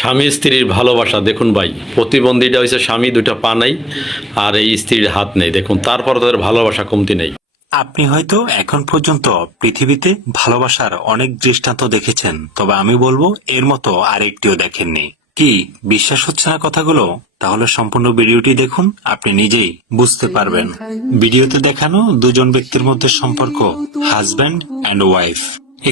স্বামী স্ত্রীর ভালোবাসা দেখুন ভাই, প্রতিবন্ধীটা হয়েছে স্বামী, দুইটা পা নাই, আর এই স্ত্রীর হাত নেই। দেখুন তারপর তাদের ভালোবাসা কমতি নেই। আপনি হয়তো এখন পর্যন্ত পৃথিবীতে ভালোবাসার অনেক দৃষ্টান্ত দেখেছেন, তবে আমি বলবো এর মতো আরেকটিও দেখেননি। কি বিশ্বাস হচ্ছে না কথাগুলো? তাহলে সম্পূর্ণ ভিডিওটি দেখুন, আপনি নিজেই বুঝতে পারবেন। ভিডিওতে দেখানো দুজন ব্যক্তির মধ্যে সম্পর্ক হাজব্যান্ড অ্যান্ড ওয়াইফ।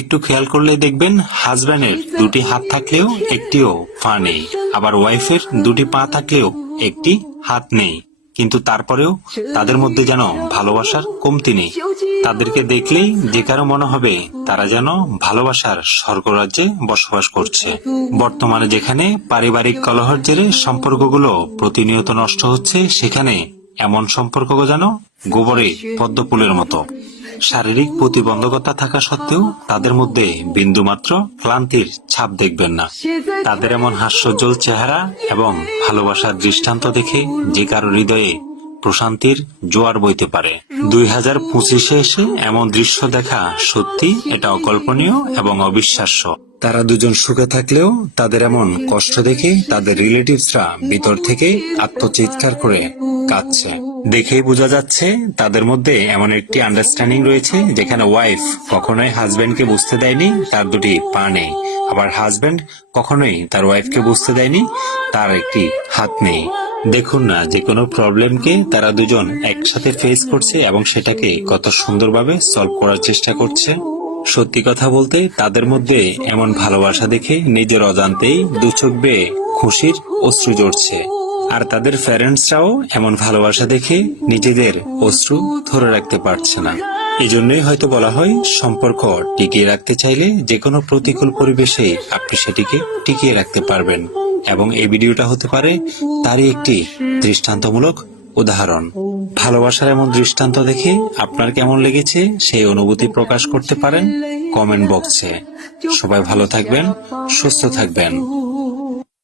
একটু খেয়াল করলে দেখবেন হাজব্যান্ডের দুটি হাত থাকলেও একটিও পা নেই, আবার ওয়াইফের দুটি পা থাকলেও একটি হাত নেই, কিন্তু তারপরেও তাদের মধ্যে যেন ভালোবাসার কমতি নেই। তাদেরকে দেখলেই যে কারো মনে হবে তারা যেন ভালোবাসার স্বর্গরাজ্যে বসবাস করছে। বর্তমানে যেখানে পারিবারিক কলহের জেরে সম্পর্কগুলো প্রতিনিয়ত নষ্ট হচ্ছে, সেখানে এমন সম্পর্ক যেন গোবরে পদ্মফুলের মতো। শারীরিক প্রতিবন্ধকতা থাকা সত্ত্বেও তাদের মধ্যে বিন্দুমাত্র ক্লান্তির ছাপ দেখবেন না। তাদের এমন হাস্যোজ্জ্বল চেহারা এবং ভালোবাসার দৃষ্টান্ত দেখে যে কারো হৃদয়ে প্রশান্তির জোয়ার বইতে পারে। 2025-এ এসে এমন দৃশ্য দেখা সত্যি এটা অকল্পনীয় এবং অবিশ্বাস্য। তারা দুজন সুখে থাকলেও তাদের এমন কষ্ট দেখে তাদের রিলেটিভসরা ভিতর থেকে আত্মচিৎকার করে কাঁদছে। দেখেই বোঝা যাচ্ছে তাদের মধ্যে এমন একটি আন্ডারস্ট্যান্ডিং রয়েছে যেখানে ওয়াইফ কখনোই হাজবেন্ডকে বুঝতে দেয়নি তার দুটি পা নেই, আবার হাজবেন্ড কখনোই তার ওয়াইফকে বুঝতে দেয়নি তার একটি হাত নেই। দেখুন না, যে কোনো প্রবলেমকে তারা দুজন একসাথে ফেস করছে এবং সেটাকে কত সুন্দরভাবে সলভ করার চেষ্টা করছে। সত্যি কথা বলতে তাদের মধ্যে এমন ভালোবাসা দেখে নিজের অজান্তেই দু চোখ বেয়ে খুশির অশ্রু ঝরছে। আর তাদের প্যারেন্টসরাও এমন ভালোবাসা দেখে নিজেদের অশ্রু ধরে রাখতে পারছে না। এজন্যই হয়তো বলা হয়, সম্পর্ক টিকিয়ে রাখতে চাইলে যে কোনো প্রতিকূল পরিবেশে আপনি সেটিকে টিকিয়ে রাখতে পারবেন। এবং এই ভিডিওটা হতে পারে তারই একটি দৃষ্টান্তমূলক উদাহরণ। ভালোবাসার এমন দৃষ্টান্ত দেখে আপনার কেমন লেগেছে সেই অনুভূতি প্রকাশ করতে পারেন কমেন্ট বক্সে। সবাই ভালো থাকবেন, সুস্থ থাকবেন।